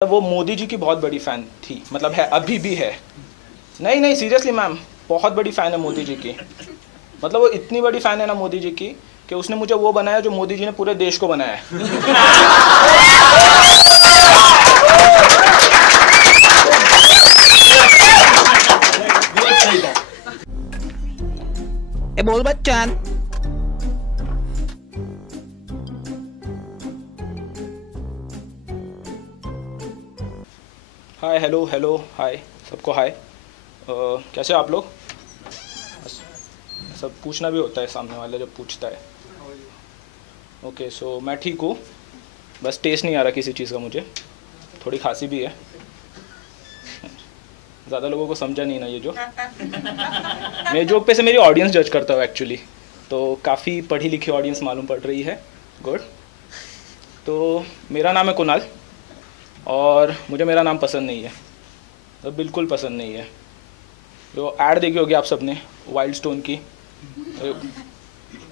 वो मोदी जी की बहुत बड़ी फ़ैन थी, मतलब है, अभी भी है। नहीं नहीं, सीरियसली मैम, बहुत बड़ी फ़ैन है मोदी जी की। मतलब वो इतनी बड़ी फ़ैन है ना मोदी जी की कि उसने मुझे वो बनाया जो मोदी जी ने पूरे देश को बनाया है। ए बोल बच्चन। हाय, हेलो हेलो, हाय सबको, हाय। कैसे आप लोग? सब पूछना भी होता है सामने वाला जब पूछता है। ओके, सो मैं ठीक हूँ, बस टेस्ट नहीं आ रहा किसी चीज़ का मुझे, थोड़ी खांसी भी है। ज़्यादा लोगों को समझा नहीं ना ये जो मेरे जोक पे से मेरी ऑडियंस जज करता हूँ एक्चुअली, तो काफ़ी पढ़ी लिखी ऑडियंस मालूम पड़ रही है। गुड। तो मेरा नाम है कुणाल और मुझे मेरा नाम पसंद नहीं है, तो बिल्कुल पसंद नहीं है। जो ऐड देखी होगी आप सबने वाइल्ड स्टोन की,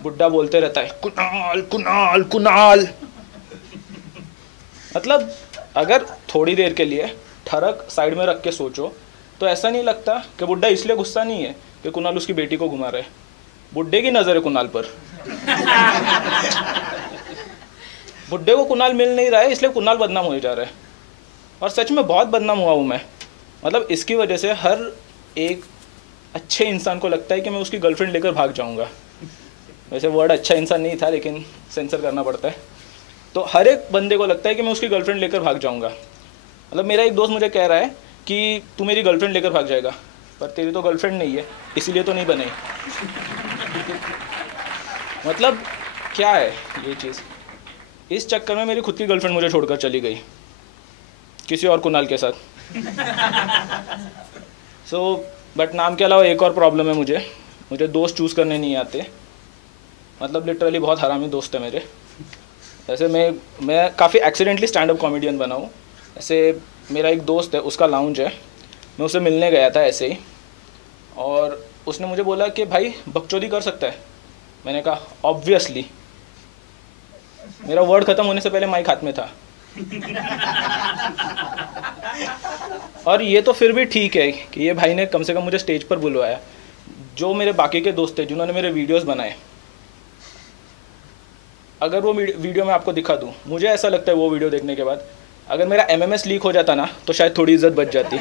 बुड्ढा बोलते रहता है कुणाल कुणाल कुणाल। मतलब अगर थोड़ी देर के लिए ठरक साइड में रख के सोचो तो ऐसा नहीं लगता कि बुड्ढा इसलिए गुस्सा नहीं है कि कुणाल उसकी बेटी को घुमा रहा है। बुड्ढे की नज़र है कुणाल पर। बुड्ढे को कुणाल मिल नहीं रहा है इसलिए कुणाल बदनाम हो जा रहा है, और सच में बहुत बदनाम हुआ हूँ मैं। मतलब इसकी वजह से हर एक अच्छे इंसान को लगता है कि मैं उसकी गर्लफ्रेंड लेकर भाग जाऊँगा। वैसे वर्ड अच्छा इंसान नहीं था लेकिन सेंसर करना पड़ता है। तो हर एक बंदे को लगता है कि मैं उसकी गर्लफ्रेंड लेकर भाग जाऊँगा। मतलब मेरा एक दोस्त मुझे कह रहा है कि तू मेरी गर्लफ्रेंड लेकर भाग जाएगा, पर तेरी तो गर्लफ्रेंड नहीं है इसीलिए तो नहीं बनाई। मतलब क्या है ये चीज़? इस चक्कर में मेरी खुद की गर्लफ्रेंड मुझे छोड़कर चली गई किसी और कुणाल के साथ। बट नाम के अलावा एक और प्रॉब्लम है मुझे दोस्त चूज़ करने नहीं आते। मतलब लिटरली बहुत हरामी दोस्त है मेरे। जैसे मैं काफ़ी एक्सीडेंटली स्टैंड अप कॉमेडियन बना हूँ। ऐसे मेरा एक दोस्त है, उसका लाउंज है, मैं उससे मिलने गया था ऐसे ही, और उसने मुझे बोला कि भाई बकचोदी कर सकता है। मैंने कहा ऑब्वियसली। मेरा वर्ड ख़त्म होने से पहले माइक हाथ में था। और ये तो फिर भी ठीक है कि ये भाई ने कम से कम मुझे स्टेज पर बुलवाया। जो मेरे बाकी के दोस्त थे जिन्होंने मेरे वीडियोस बनाए, अगर वो वीडियो मैं आपको दिखा दूँ, मुझे ऐसा लगता है वो वीडियो देखने के बाद अगर मेरा एमएमएस लीक हो जाता ना तो शायद थोड़ी इज्जत बच जाती।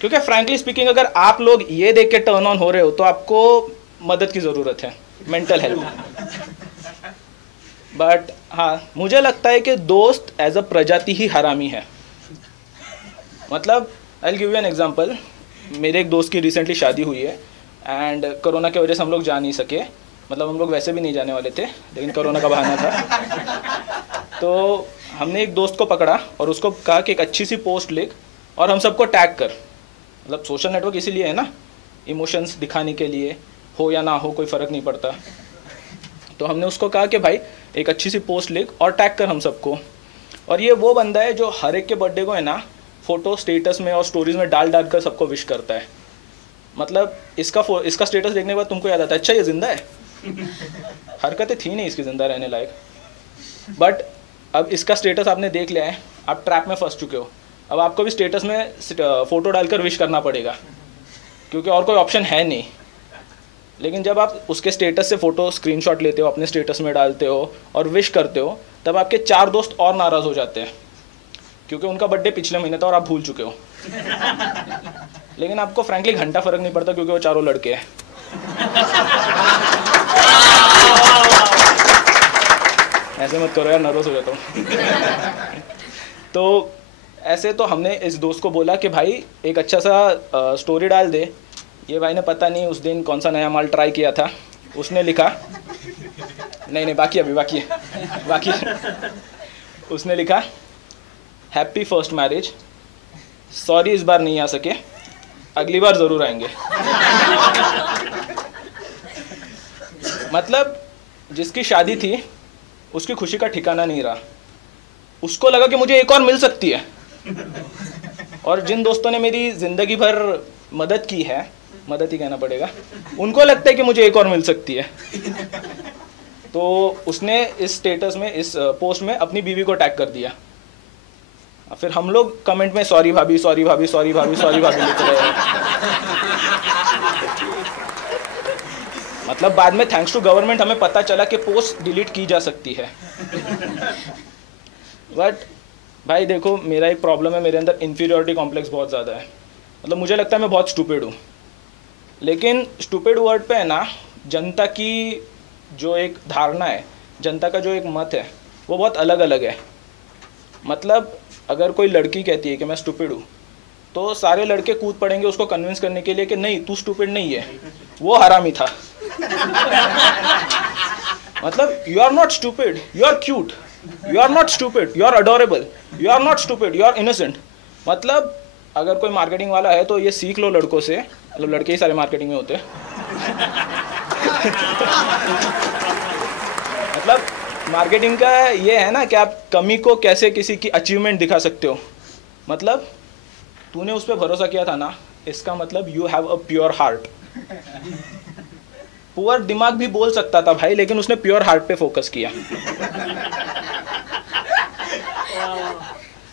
क्योंकि फ्रैंकली स्पीकिंग अगर आप लोग ये देख के टर्न ऑन हो रहे हो तो आपको मदद की ज़रूरत है, मेंटल हेल्थ। बट हाँ, मुझे लगता है कि दोस्त एज अ प्रजाति ही हरामी है। मतलब I will give you an example. मेरे एक दोस्त की रिसेंटली शादी हुई है एंड कोरोना की वजह से हम लोग जा नहीं सके। मतलब हम लोग वैसे भी नहीं जाने वाले थे लेकिन कोरोना का बहाना था। तो हमने एक दोस्त को पकड़ा और उसको कहा कि एक अच्छी सी पोस्ट लिख और हम सबको टैग कर। मतलब सोशल नेटवर्क इसीलिए है ना, इमोशंस दिखाने के लिए, हो या ना हो कोई फ़र्क नहीं पड़ता। तो हमने उसको कहा कि भाई एक अच्छी सी पोस्ट लिख और टैग कर हम सबको। और ये वो बंदा है जो हर एक के बर्थडे को है ना फ़ोटो स्टेटस में और स्टोरीज में डाल कर सबको विश करता है। मतलब इसका स्टेटस देखने के बाद तुमको याद आता है अच्छा ये ज़िंदा है। हरकतें थी नहीं इसकी ज़िंदा रहने लायक। बट अब इसका स्टेटस आपने देख लिया है, आप ट्रैप में फंस चुके हो। अब आपको भी स्टेटस में फ़ोटो डालकर विश करना पड़ेगा क्योंकि और कोई ऑप्शन है नहीं। लेकिन जब आप उसके स्टेटस से फ़ोटो स्क्रीनशॉट लेते हो, अपने स्टेटस में डालते हो और विश करते हो, तब आपके 4 दोस्त और नाराज़ हो जाते हैं क्योंकि उनका बर्थडे पिछले महीने था और आप भूल चुके हो। लेकिन आपको फ्रैंकली घंटा फ़र्क नहीं पड़ता क्योंकि वो चारों लड़के हैं। ऐसे मत करो यार, नर्वस हो जाता हूँ। तो ऐसे तो हमने इस दोस्त को बोला कि भाई एक अच्छा सा स्टोरी डाल दे। ये भाई ने पता नहीं उस दिन कौन सा नया माल ट्राई किया था, उसने लिखा नहीं बाकी उसने लिखा हैप्पी फर्स्ट मैरिज, सॉरी इस बार नहीं आ सके, अगली बार ज़रूर आएंगे। मतलब जिसकी शादी थी उसकी खुशी का ठिकाना नहीं रहा। उसको लगा कि मुझे एक और मिल सकती है। और जिन दोस्तों ने मेरी ज़िंदगी भर मदद की है, मदद ही कहना पड़ेगा, उनको लगता है कि मुझे एक और मिल सकती है। तो उसने इस स्टेटस में, इस पोस्ट में अपनी बीवी को टैग कर दिया। फिर हम लोग कमेंट में सॉरी भाभी, सॉरी भाभी, सॉरी भाभी, सॉरी भाभी लिख रहे हैं। मतलब बाद में थैंक्स टू गवर्नमेंट हमें पता चला कि पोस्ट डिलीट की जा सकती है। बट भाई देखो, मेरा एक प्रॉब्लम है, मेरे अंदर इन्फीरियरिटी कॉम्प्लेक्स बहुत ज़्यादा है। मतलब मुझे लगता है मैं बहुत स्टूपिड हूँ, लेकिन स्टूपिड वर्ड पे है ना, जनता की जो एक धारणा है, जनता का जो एक मत है, वो बहुत अलग अलग है। मतलब अगर कोई लड़की कहती है कि मैं स्टूपिड हूँ, तो सारे लड़के कूद पड़ेंगे उसको कन्विंस करने के लिए कि नहीं, तू स्टूपिड नहीं है, वो हरामी था। मतलब you are not stupid, you are cute, you are not stupid, you are adorable, you are not stupid, you are innocent. मतलब अगर कोई मार्केटिंग वाला है तो ये सीख लो लड़कों से, मतलब लड़के ही सारे मार्केटिंग में होते हैं। मतलब मार्केटिंग का ये है ना कि आप कमी को कैसे किसी की अचीवमेंट दिखा सकते हो। मतलब तूने उस पर भरोसा किया था ना, इसका मतलब you have a pure heart. Poor दिमाग भी बोल सकता था भाई, लेकिन उसने प्योर हार्ट पे फोकस किया।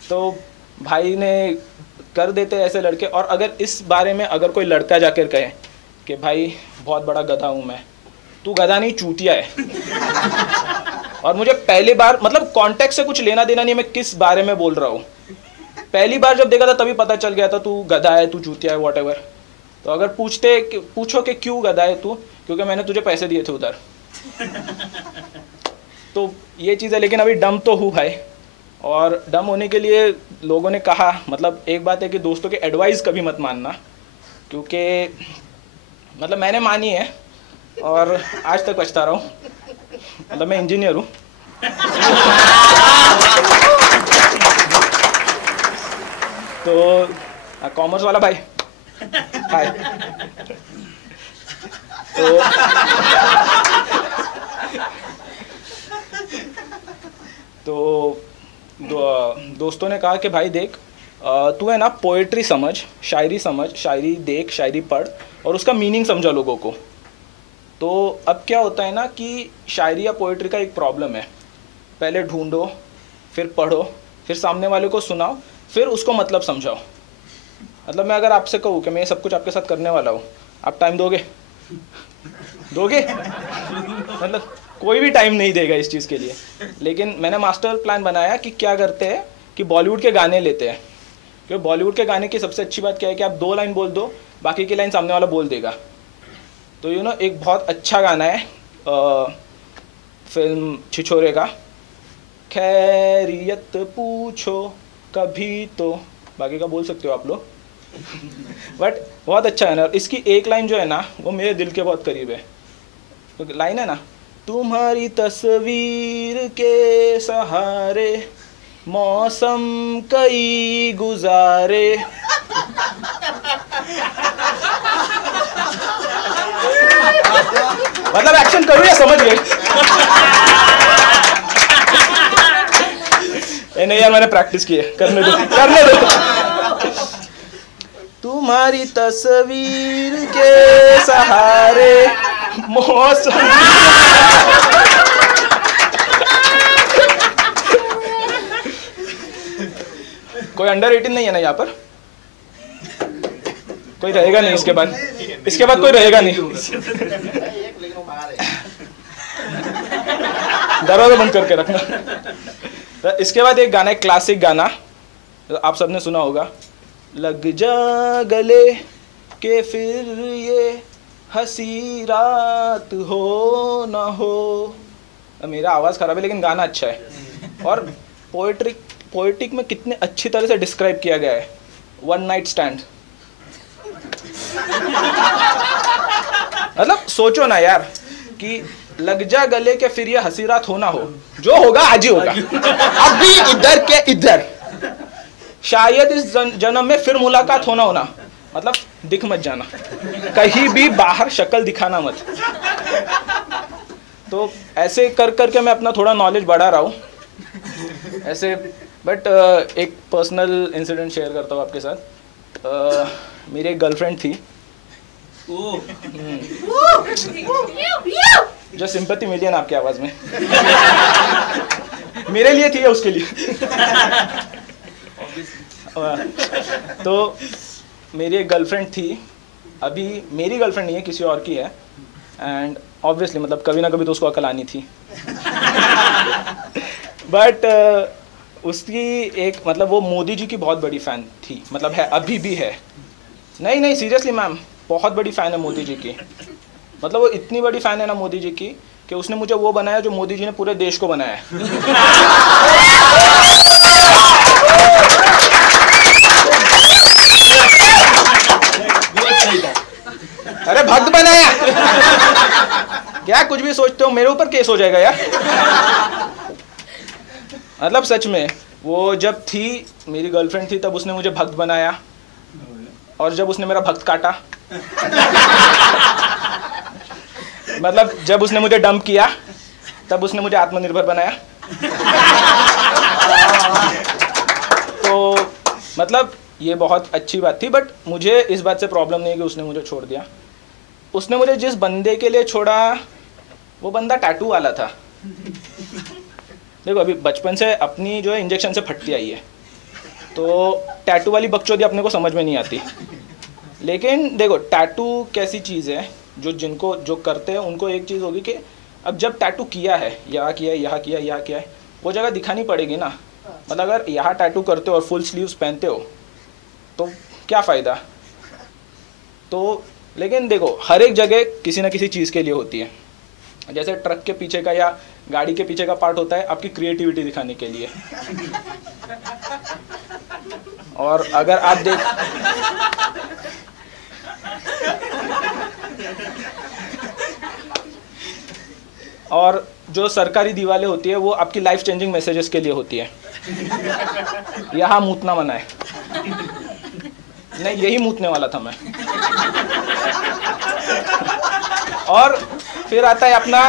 तो भाई ने कर देते ऐसे लड़के। और अगर इस बारे में अगर कोई लड़का जाकर कहे कि भाई बहुत बड़ा गधा हूं मैं, तू गधा नहीं, चूतिया है। और मुझे पहली बार, मतलब कॉन्टेक्स्ट से कुछ लेना देना नहीं मैं किस बारे में बोल रहा हूँ, पहली बार जब देखा था तभी पता चल गया था तू गधा है, तू चूतिया है, वॉटएवर। तो अगर पूछो कि क्यों गधा है तू, क्योंकि मैंने तुझे पैसे दिए थे उधर। तो ये चीज़ है। लेकिन अभी डम तो हूँ भाई, और डम होने के लिए लोगों ने कहा, मतलब एक बात है कि दोस्तों के एडवाइस कभी मत मानना, क्योंकि मतलब मैंने मानी है और आज तक पछता रहा हूँ। मतलब मैं इंजीनियर हूँ। तो कॉमर्स वाला भाई, हाय। तो दोस्तों ने कहा कि भाई देख, तू है ना पोएट्री समझ, शायरी देख, शायरी पढ़ और उसका मीनिंग समझा लोगों को। तो अब क्या होता है ना कि शायरी या पोएट्री का एक प्रॉब्लम है, पहले ढूंढो, फिर पढ़ो, फिर सामने वाले को सुनाओ, फिर उसको मतलब समझाओ। मतलब मैं अगर आपसे कहूँ कि मैं ये सब कुछ आपके साथ करने वाला हूँ, आप टाइम दोगे? मतलब कोई भी टाइम नहीं देगा इस चीज़ के लिए। लेकिन मैंने मास्टर प्लान बनाया कि क्या करते हैं कि बॉलीवुड के गाने लेते हैं, क्योंकि बॉलीवुड के गाने की सबसे अच्छी बात क्या है कि आप 2 लाइन बोल दो, बाकी की लाइन सामने वाला बोल देगा। तो एक बहुत अच्छा गाना है फिल्म छिछोरे का, खैरियत पूछो कभी, तो बाकी का बोल सकते हो आप लोग। बट बहुत अच्छा है ना। इसकी एक लाइन जो है ना, वो मेरे दिल के बहुत करीब है। तो लाइन है ना, तुम्हारी तस्वीर के सहारे मौसम कई गुजारे। मतलब एक्शन करूँ या समझ गए? नहीं यार, मैंने प्रैक्टिस की है, करने दो। तुम्हारी तस्वीर के सहारे मौसम। कोई अंडर 18 नहीं है ना यहाँ पर? कोई रहेगा नहीं इसके बाद कोई रहेगा नहीं। दरवाजा बंद करके रखना। तो इसके बाद एक गाना है, क्लासिक गाना, आप सबने सुना होगा, लग जा गले के फिर ये हंसी रात हो ना हो। मेरा आवाज़ खराब है लेकिन गाना अच्छा है। और पोएटिक में कितने अच्छी तरह से डिस्क्राइब किया गया है, वन नाइट स्टैंड। मतलब सोचो ना यार कि लग जा गले के फिर ये हंसी रात होना हो, जो होगा आज ही होगा, अभी इधर के इधर, शायद इस जन्म में फिर मुलाकात होना। मतलब दिख मत जाना कहीं भी, बाहर शक्ल दिखाना मत। तो ऐसे कर करके मैं अपना थोड़ा नॉलेज बढ़ा रहा हूँ ऐसे। बट एक पर्सनल इंसिडेंट शेयर करता हूँ आपके साथ। मेरी एक गर्लफ्रेंड थी। जो सिंपैथी मिली है ना आपकी आवाज़ में मेरे लिए थी या उसके लिए? तो मेरी एक गर्लफ्रेंड थी, अभी मेरी गर्लफ्रेंड नहीं है, किसी और की है, एंड ऑब्वियसली मतलब कभी ना कभी तो उसको अकल आनी थी बट उसकी एक मतलब वो मोदी जी की बहुत बड़ी फ़ैन थी, मतलब है, अभी भी है। नहीं नहीं सीरियसली मैम, बहुत बड़ी फ़ैन है मोदी जी की। मतलब वो इतनी बड़ी फ़ैन है ना मोदी जी की कि उसने मुझे वो बनाया जो मोदी जी ने पूरे देश को बनाया है। अरे भक्त बनाया क्या? कुछ भी सोचते हो, मेरे ऊपर केस हो जाएगा यार। मतलब सच में वो जब थी, मेरी गर्लफ्रेंड थी, तब उसने मुझे भक्त बनाया, और जब उसने मेरा भक्त काटा मतलब जब उसने मुझे डंप किया तब उसने मुझे आत्मनिर्भर बनाया। तो मतलब ये बहुत अच्छी बात थी, बट मुझे इस बात से प्रॉब्लम नहीं है कि उसने मुझे छोड़ दिया। उसने मुझे जिस बंदे के लिए छोड़ा वो बंदा टैटू वाला था। देखो अभी बचपन से अपनी जो है इंजेक्शन से फटती आई है, तो टैटू वाली बकचोदी अपने को समझ में नहीं आती। लेकिन देखो टैटू कैसी चीज़ है, जिनको जो करते हैं उनको एक चीज़ होगी कि अब जब टैटू किया है, यहाँ किया है, यहाँ किया, यहाँ किया है, वो जगह दिखानी पड़ेगी ना। मतलब अगर यहाँ टैटू करते हो और फुल स्लीव्स पहनते हो तो क्या फ़ायदा? तो लेकिन देखो हर एक जगह किसी ना किसी चीज़ के लिए होती है। जैसे ट्रक के पीछे का या गाड़ी के पीछे का पार्ट होता है आपकी क्रिएटिविटी दिखाने के लिए। और अगर आप देख और जो सरकारी दीवारें होती है वो आपकी लाइफ चेंजिंग मैसेजेस के लिए होती है। यहाँ मूतना मना है, नहीं यही मूतने वाला था मैं। और फिर आता है अपना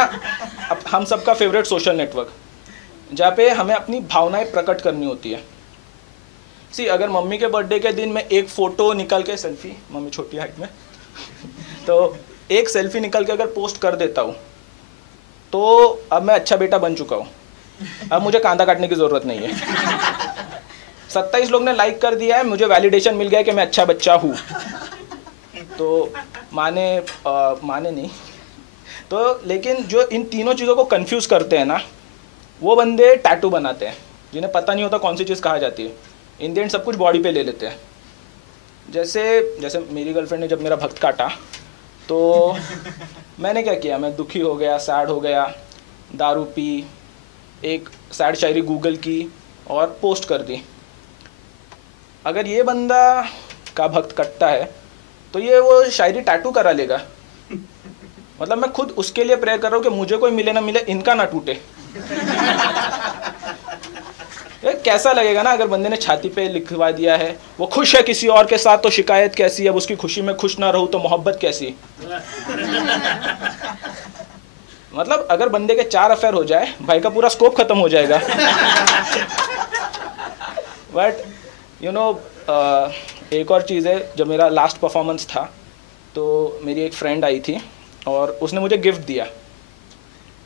हम सबका फेवरेट सोशल नेटवर्क, जहाँ पे हमें अपनी भावनाएं प्रकट करनी होती है। सी अगर मम्मी के बर्थडे के दिन मैं एक फ़ोटो निकल के सेल्फी, मम्मी छोटी हाइट में तो एक सेल्फी निकल के अगर पोस्ट कर देता हूँ तो अब मैं अच्छा बेटा बन चुका हूँ, अब मुझे कांदा काटने की ज़रूरत नहीं है। 27 लोग ने लाइक कर दिया है, मुझे वैलिडेशन मिल गया कि मैं अच्छा बच्चा हूँ। तो माने नहीं तो, लेकिन जो इन तीनों चीज़ों को कंफ्यूज करते हैं ना, वो बंदे टैटू बनाते हैं जिन्हें पता नहीं होता कौन सी चीज़ कहा जाती है। इन द एंड सब कुछ बॉडी पे ले लेते हैं। जैसे मेरी गर्लफ्रेंड ने जब मेरा भक्त काटा तो मैंने क्या किया, मैं दुखी हो गया, सैड हो गया, दारू पी, एक सैड शायरी गूगल की और पोस्ट कर दी। अगर ये बंदा का भक्त कटता है तो ये वो शायरी टैटू करा लेगा। मतलब मैं खुद उसके लिए प्रेयर कर रहा हूँ कि मुझे कोई मिले ना मिले, इनका ना टूटे। ये कैसा लगेगा ना अगर बंदे ने छाती पे लिखवा दिया है वो खुश है किसी और के साथ तो शिकायत कैसी, अब उसकी खुशी में खुश ना रहूं तो मोहब्बत कैसी। मतलब अगर बंदे के 4 अफेयर हो जाए भाई का पूरा स्कोप खत्म हो जाएगा। बट यू नो एक और चीज़ है, जब मेरा लास्ट परफॉर्मेंस था तो मेरी एक फ्रेंड आई थी और उसने मुझे गिफ्ट दिया,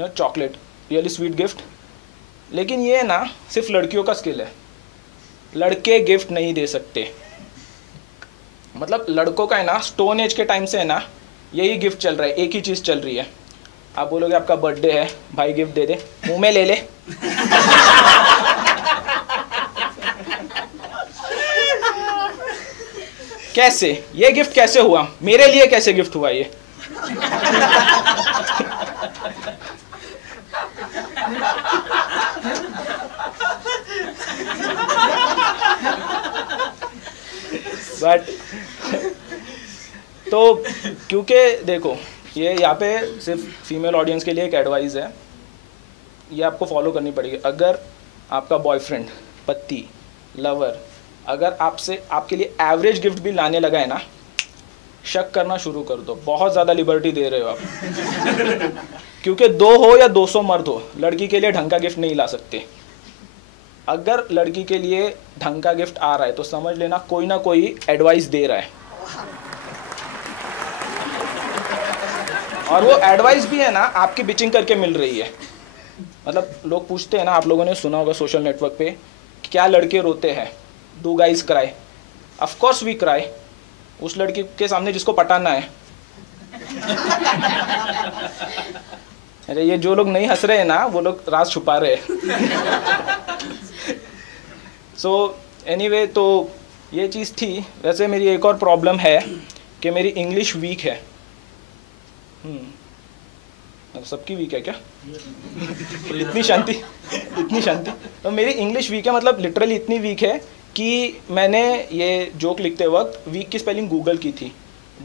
चॉकलेट, रियली स्वीट गिफ्ट। लेकिन ये ना सिर्फ लड़कियों का स्किल है, लड़के गिफ्ट नहीं दे सकते। मतलब लड़कों का है ना स्टोन एज के टाइम से है ना यही गिफ्ट चल रहा है, एक ही चीज़ चल रही है। आप बोलोगे आपका बर्थडे है, भाई गिफ्ट दे दे, मुंह में ले ले। कैसे ये गिफ्ट कैसे हुआ, मेरे लिए कैसे गिफ्ट हुआ ये? बट तो क्योंकि देखो ये यहाँ पे सिर्फ फीमेल ऑडियंस के लिए एक एडवाइस है, ये आपको फॉलो करनी पड़ेगी। अगर आपका बॉयफ्रेंड, पति, लवर अगर आपसे आपके लिए एवरेज गिफ्ट भी लाने लगा है ना, शक करना शुरू कर दो, बहुत ज़्यादा लिबर्टी दे रहे हो आप। क्योंकि 2 हो या 200 मर्द हो, लड़की के लिए ढंग का गिफ्ट नहीं ला सकते। अगर लड़की के लिए ढंग का गिफ्ट आ रहा है तो समझ लेना कोई ना कोई एडवाइस दे रहा है। और वो एडवाइस भी है ना आपकी बिचिंग करके मिल रही है। मतलब लोग पूछते हैं ना, आप लोगों ने सुना होगा सोशल नेटवर्क पे, क्या लड़के रोते हैं, do guys cry? Of course we cry. उस लड़की के सामने जिसको पटाना है। अरे ये जो लोग नहीं हंस रहे हैं ना, वो लोग राज छुपा रहे हैं। सो एनीवे, तो ये चीज़ थी। वैसे मेरी एक और प्रॉब्लम है कि मेरी इंग्लिश वीक है। सबकी वीक है क्या? इतनी शांति। तो मेरी इंग्लिश वीक है, मतलब लिटरली इतनी वीक है कि मैंने ये जोक लिखते वक्त वीक की स्पेलिंग गूगल की थी,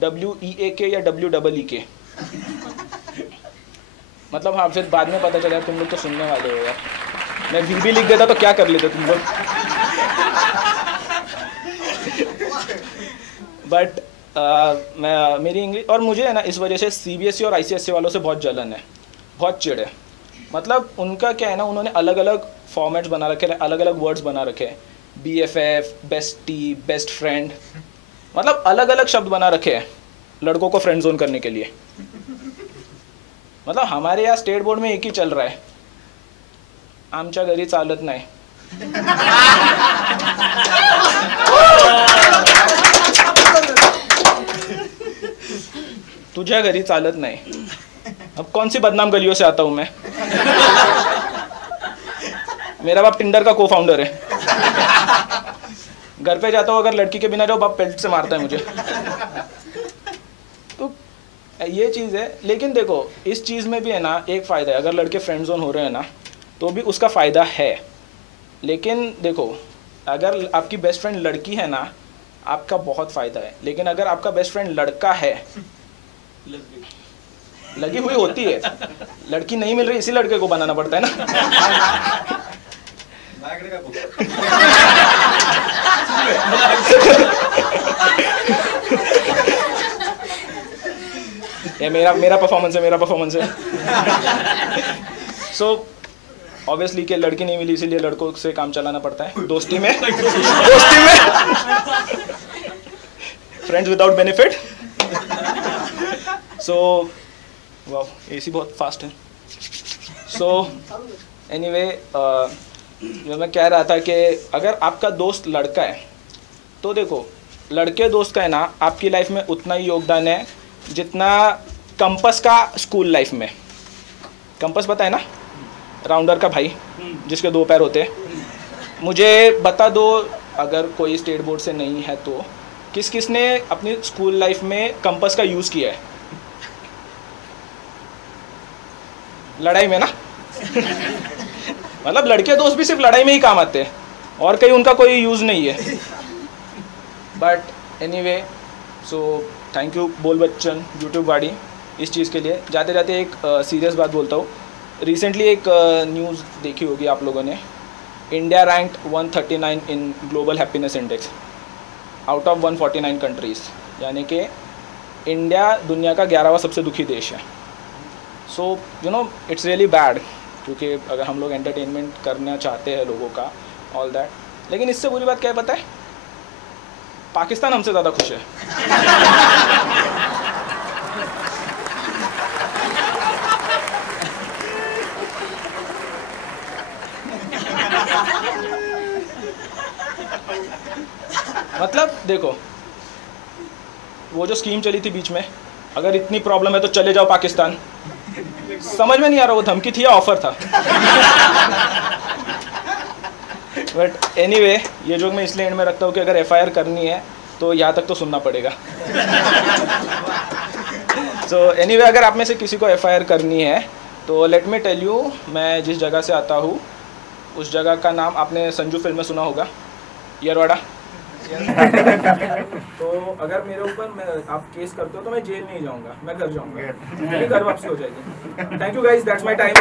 WEAK या WEEK। मतलब हाँ, फिर बाद में पता चला तुम लोग तो सुनने वाले हो यार, मैं वी भी लिख देता तो क्या कर लेते तुम लोग। बट मेरी इंग्लिश, और मुझे है ना इस वजह से CBSE और ICSE वालों से बहुत जलन है, बहुत चिढ़ है। मतलब उनका क्या है ना, उन्होंने अलग अलग फॉर्मेट्स बना रखे हैं, अलग अलग वर्ड्स बना रखे हैं, BFF, बेस्टी, बेस्ट फ्रेंड, मतलब अलग अलग शब्द बना रखे हैं लड़कों को फ्रेंड जोन करने के लिए। मतलब हमारे यहाँ स्टेट बोर्ड में एक ही चल रहा है, आमच्या घरी चालत नाही। तुझ्या घरी चालत नहीं। अब कौन सी बदनाम गलियों से आता हूं मैं? मेरा बाप टिंडर का को-फाउंडर है। घर पे जाता हूँ, अगर लड़की के बिना जाओ, बाप बेल्ट से मारता है मुझे। तो ये चीज़ है। लेकिन देखो, इस चीज़ में भी है ना एक फ़ायदा है, अगर लड़के फ्रेंड जोन हो रहे हैं ना तो भी उसका फ़ायदा है। लेकिन देखो, अगर आपकी बेस्ट फ्रेंड लड़की है ना, आपका बहुत फ़ायदा है। लेकिन अगर आपका बेस्ट फ्रेंड लड़का है, लगी हुई होती है, लड़की नहीं मिल रही, इसी लड़के को बनाना पड़ता है ना। ये मेरा परफॉर्मेंस है। सो ऑब्वियसली कि लड़की नहीं मिली, इसीलिए लड़कों से काम चलाना पड़ता है दोस्ती में। Friends without benefit. सो वाह, AC बहुत फास्ट है। सो एनीवे, जो मैं कह रहा था कि अगर आपका दोस्त लड़का है तो देखो, लड़के दोस्त का है ना आपकी लाइफ में उतना ही योगदान है जितना कंपस का स्कूल लाइफ में। कंपस पता है ना, राउंडर का भाई जिसके 2 पैर होते हैं। मुझे बता दो, अगर कोई स्टेट बोर्ड से नहीं है तो किस किस ने अपनी स्कूल लाइफ में कंपस का यूज़ किया है? लड़ाई में ना। मतलब लड़के दोस्त भी सिर्फ लड़ाई में ही काम आते हैं, और कहीं उनका कोई यूज़ नहीं है। But anyway, so thank you बोल बच्चन यूट्यूब गाड़ी इस चीज़ के लिए। जाते जाते एक सीरियस बात बोलता हूँ। रिसेंटली एक न्यूज़ देखी होगी आप लोगों ने, India ranked 139 in global happiness index out of 149 countries, यानी कि इंडिया दुनिया का 11वां सबसे दुखी देश है। So you know it's really bad, क्योंकि अगर हम लोग एंटरटेनमेंट करना चाहते हैं लोगों का, ऑल दैट। लेकिन इससे बुरी बात क्या है पता है? पाकिस्तान हमसे ज़्यादा खुश है। मतलब देखो, वो जो स्कीम चली थी बीच में, अगर इतनी प्रॉब्लम है तो चले जाओ पाकिस्तान। समझ में नहीं आ रहा वो धमकी थी या ऑफर था। बट एनीवे, ये जोक मैं इसलिए एंड में रखता हूँ कि अगर FIR करनी है तो यहाँ तक तो सुनना पड़ेगा। सो एनीवे, अगर आप में से किसी को FIR करनी है तो लेट मी टेल यू, मैं जिस जगह से आता हूँ उस जगह का नाम आपने संजू फिल्म में सुना होगा, यरवाड़ा। तो अगर मेरे ऊपर आप केस करते हो तो मैं जेल नहीं जाऊंगा, मैं घर जाऊंगा, मेरी घर वापसी हो जाएगी। Thank you guys, that's my time.